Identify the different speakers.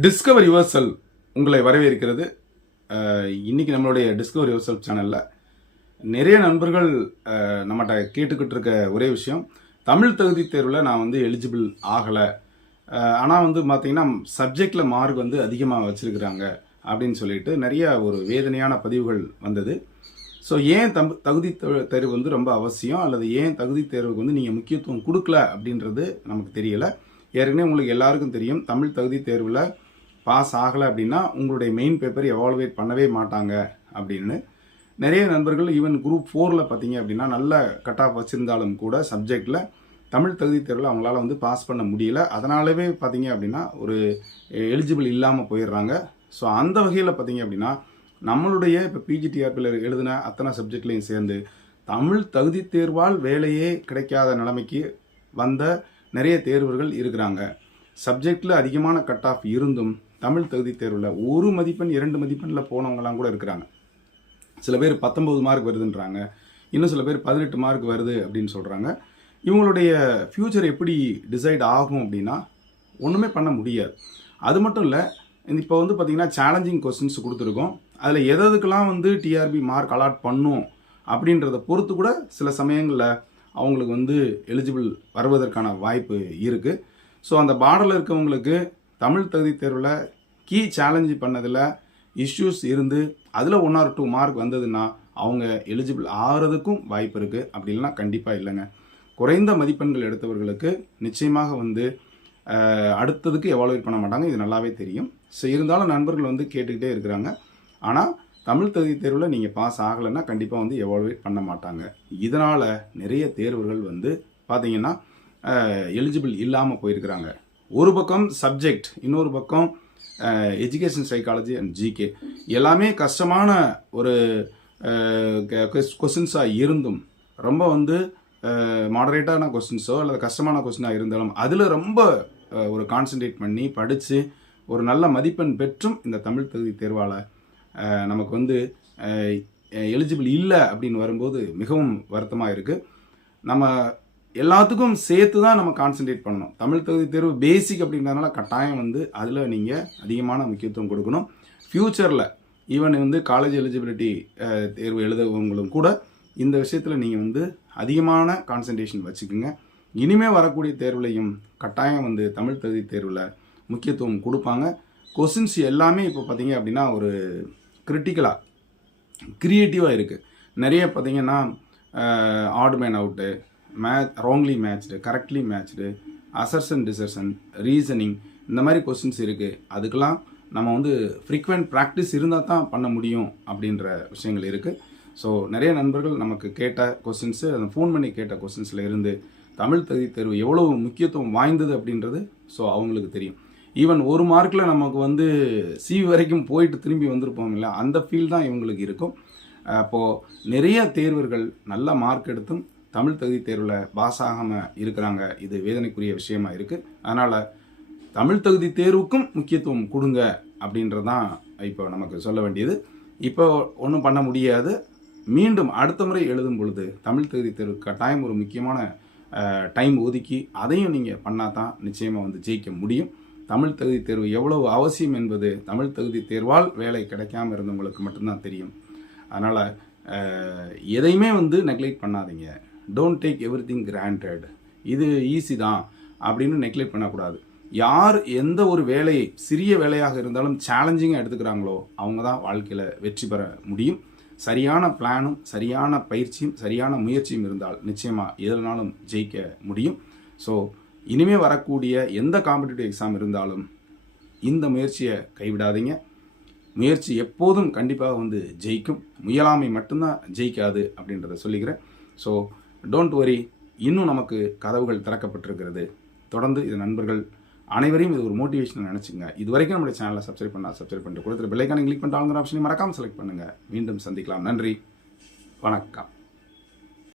Speaker 1: Discover யுவர்சல் உங்களை வரவேற்கிறது. இன்றைக்கி இன்னைக்கு நம்மளுடைய டிஸ்கவர் யுவர்செல் சேனலில் நிறைய நண்பர்கள் நம்மகிட்ட கேட்டுக்கிட்டு இருக்க ஒரே விஷயம் தமிழ் தகுதி தேர்வில் நான் வந்து எலிஜிபிள் ஆகலை. ஆனால் வந்து பார்த்தீங்கன்னா சப்ஜெக்டில் மார்க் வந்து அதிகமாக வச்சுருக்கிறாங்க அப்படின்னு சொல்லிட்டு நிறைய ஒரு வேதனையான பதிவுகள் வந்தது. ஸோ ஏன் தம் தகுதி தே- தேர்வு வந்து ரொம்ப அவசியம்? அல்லது ஏன் தகுதி தேர்வுக்கு வந்து நீங்கள் முக்கியத்துவம் கொடுக்கல அப்படின்றது நமக்கு தெரியலை. ஏற்கனவே உங்களுக்கு எல்லாருக்கும் தெரியும் தமிழ் தகுதி தேர்வில் பாஸ் ஆகலை அப்படின்னா உங்களுடைய மெயின் பேப்பர் எவால்வேட் பண்ணவே மாட்டாங்க அப்படின்னு. நிறைய நண்பர்கள் ஈவன் குரூப் ஃபோரில் பார்த்தீங்க அப்படின்னா நல்ல கட் ஆஃப் வச்சுருந்தாலும் கூட சப்ஜெக்டில் தமிழ் தகுதி தேர்வில் அவங்களால வந்து பாஸ் பண்ண முடியல. அதனாலவே பார்த்தீங்க அப்படின்னா ஒரு எலிஜிபிள் இல்லாமல் போயிடுறாங்க. ஸோ அந்த வகையில் பார்த்தீங்க அப்படின்னா நம்மளுடைய இப்போ பிஜிடிஆர்பியில் எழுதின அத்தனை சப்ஜெக்ட்லையும் சேர்ந்து தமிழ் தகுதி தேர்வால் வேலையே கிடைக்காத நிலைமைக்கு வந்த நிறைய தேர்வர்கள் இருக்கிறாங்க. சப்ஜெக்டில் அதிகமான கட் ஆஃப் இருந்தும் தமிழ் தகுதி தேர்வில் ஒரு மதிப்பெண் இரண்டு மதிப்பெண்ணில் போனவங்கலாம் கூட இருக்கிறாங்க. சில பேர் பத்தொம்பது மார்க் வருதுன்றாங்க. இன்னும் சில பேர் பதினெட்டு மார்க் வருது அப்படின்னு சொல்கிறாங்க இவங்களுடைய ஃப்யூச்சர் எப்படி டிசைட் ஆகும் அப்படின்னா ஒன்றுமே பண்ண முடியாது. அது மட்டும் இல்லை இப்போ வந்து பார்த்திங்கன்னா சேலஞ்சிங் கொஸ்டின்ஸ் கொடுத்துருக்கோம். அதில் எதுக்கெல்லாம் வந்து டிஆர்பி மார்க் அலாட் பண்ணும் அப்படின்றத பொறுத்து கூட சில சமயங்களில் அவங்களுக்கு வந்து எலிஜிபிள் வருவதற்கான வாய்ப்பு இருக்குது ஸோ அந்த பார்டரில் இருக்கவங்களுக்கு தமிழ் தகுதி தேர்வில் கீ சேலஞ்ச் பண்ணதில் இஷ்யூஸ் இருந்து அதில் ஒன் ஆர் டூ மார்க் வந்ததுன்னா அவங்க எலிஜிபிள் ஆகிறதுக்கும் வாய்ப்பு இருக்குது அப்படி இல்லைன்னா கண்டிப்பாக இல்லைங்க. குறைந்த மதிப்பெண்கள் எடுத்தவர்களுக்கு நிச்சயமாக வந்து அடுத்ததுக்கு எவாலுவேட் பண்ண மாட்டாங்க. இது நல்லாவே தெரியும். ஸோ இருந்தாலும் நண்பர்கள் வந்து கேட்டுக்கிட்டே இருக்கிறாங்க. ஆனால் தமிழ் தகுதி தேர்வில் நீங்கள் பாஸ் ஆகலைன்னா கண்டிப்பாக வந்து எவாலுவேட் பண்ண மாட்டாங்க. இதனால் நிறைய தேர்வுகள் வந்து பார்த்திங்கன்னா எலிஜிபிள் இல்லாமல் போயிருக்கிறாங்க. ஒரு பக்கம் சப்ஜெக்ட் இன்னொரு பக்கம் எஜுகேஷன் சைக்காலஜி அண்ட் ஜிகே எல்லாமே கஷ்டமான ஒரு கொஸ்டின்ஸாக இருந்தும் ரொம்ப வந்து மாடரேட்டான கொஸ்டின்ஸோ அல்லது கஷ்டமான கொஸ்டினாக இருந்தாலும் அதில் ரொம்ப ஒரு கான்சென்ட்ரேட் பண்ணி படித்து ஒரு நல்ல மதிப்பெண் பெற்றும் இந்த தமிழ் தகுதி தேர்வால் நமக்கு வந்து எலிஜிபிள் இல்லை அப்படின்னு வரும்போது மிகவும் வருத்தமாக இருக்குது நம்ம எல்லாத்துக்கும் சேர்த்து தான் நம்ம கான்சென்ட்ரேட் பண்ணணும். தமிழ் தகுதி தேர்வு பேசிக் அப்படின்றதுனால கட்டாயம் வந்து அதில் நீங்கள் அதிகமான முக்கியத்துவம் கொடுக்கணும். ஃப்யூச்சரில் ஈவன் வந்து காலேஜ் எலிஜிபிலிட்டி தேர்வு எழுதவங்களும் கூட இந்த விஷயத்தில் நீங்கள் வந்து அதிகமான கான்சன்ட்ரேஷன் வச்சுக்கோங்க. இனிமே வரக்கூடிய தேர்வுலையும் கட்டாயம் வந்து தமிழ் தகுதி தேர்வில் முக்கியத்துவம் கொடுப்பாங்க. கொஸ்டின்ஸ் எல்லாமே இப்போ பார்த்தீங்க அப்படின்னா ஒரு கிரிட்டிக்கலாக க்ரியேட்டிவாக இருக்குது நிறைய பார்த்தீங்கன்னா odd man out match wrongly matched correctly matched assertion desertion reasoning இந்த மாதிரி கொஸ்டின்ஸ் இருக்குது அதுக்கெலாம் நம்ம வந்து ஃப்ரீக்வெண்ட் ப்ராக்டிஸ் இருந்தால் தான் பண்ண முடியும் அப்படின்ற விஷயங்கள் இருக்குது ஸோ நிறைய நண்பர்கள் நமக்கு கேட்ட கொஸ்டின்ஸு அந்த ஃபோன் பண்ணி கேட்ட கொஸ்டின்ஸில் இருந்து தமிழ் தகுதி தேர்வு எவ்வளோ முக்கியத்துவம் வாய்ந்தது அப்படின்றது ஸோ அவங்களுக்கு தெரியும். ஈவன் ஒரு மார்க்கில் நமக்கு வந்து சி வரைக்கும் போயிட்டு திரும்பி வந்திருப்போம் இல்லை அந்த ஃபீல் தான் இவங்களுக்கு இருக்கும். அப்போது நிறைய தேர்வர்கள் நல்ல மார்க் எடுத்தும் தமிழ் தகுதி தேர்வில் பாஸ் ஆகாமல் இருக்கிறாங்க. இது வேதனைக்குரிய விஷயமா இருக்குது அதனால் தமிழ் தகுதி தேர்வுக்கும் முக்கியத்துவம் கொடுங்க அப்படின்றது தான் இப்போ நமக்கு சொல்ல வேண்டியது. இப்போ ஒன்றும் பண்ண முடியாது. மீண்டும் அடுத்த முறை எழுதும் பொழுது தமிழ் தகுதி தேர்வு கட்டாயம் ஒரு முக்கியமான டைம் ஒதுக்கி அதையும் நீங்கள் பண்ணால் தான் நிச்சயமாக வந்து ஜெயிக்க முடியும். தமிழ் தகுதி தேர்வு எவ்வளவு அவசியம் என்பது தமிழ் தகுதி தேர்வால் வேலை கிடைக்காம இருந்தவங்களுக்கு மட்டும்தான் தெரியும். அதனால் எதையுமே வந்து நெக்லெக்ட் பண்ணாதீங்க. Don't take everything granted இது ஈஸி தான் அப்படின்னு நெக்லெக்ட் பண்ணக்கூடாது. யார் எந்த ஒரு வேலையை சிறிய வேலையாக இருந்தாலும் சேலஞ்சிங்காக எடுத்துக்கிறாங்களோ அவங்க தான் வாழ்க்கையில் வெற்றி பெற முடியும். சரியான பிளானும் சரியான பயிற்சியும் சரியான முயற்சியும் இருந்தால் நிச்சயமாக எதுனாலும் ஜெயிக்க முடியும். ஸோ இனிமே வரக்கூடிய எந்த காம்படிட்டிவ் எக்ஸாம் இருந்தாலும் இந்த முயற்சியை கைவிடாதீங்க. முயற்சி எப்போதும் கண்டிப்பாக வந்து ஜெயிக்கும். முயலாமை மட்டும்தான் ஜெயிக்காது அப்படின்றத சொல்லிக்கிறேன். ஸோ டோன்ட் வரி இன்னும் நமக்கு கதவுகள் திறக்கப்பட்டிருக்கிறது. தொடர்ந்து இது நண்பர்கள் அனைவரையும் இது ஒரு மோட்டிவேஷன் நினச்சிங்க. இது வரைக்கும் நம்மளுடைய சேனலை சப்ஸ்கிரைப் பண்ணால் சப்ஸ்கிரைப் பண்ணிட்டு கொடுத்துட்டு பெல்லைக்கான கிளிக் பண்ணிட்டு ஆளுங்கிற ஆப்ஷனை மறக்காமல் செலக்ட் பண்ணுங்கள் மீண்டும் சந்திக்கலாம். நன்றி. வணக்கம்.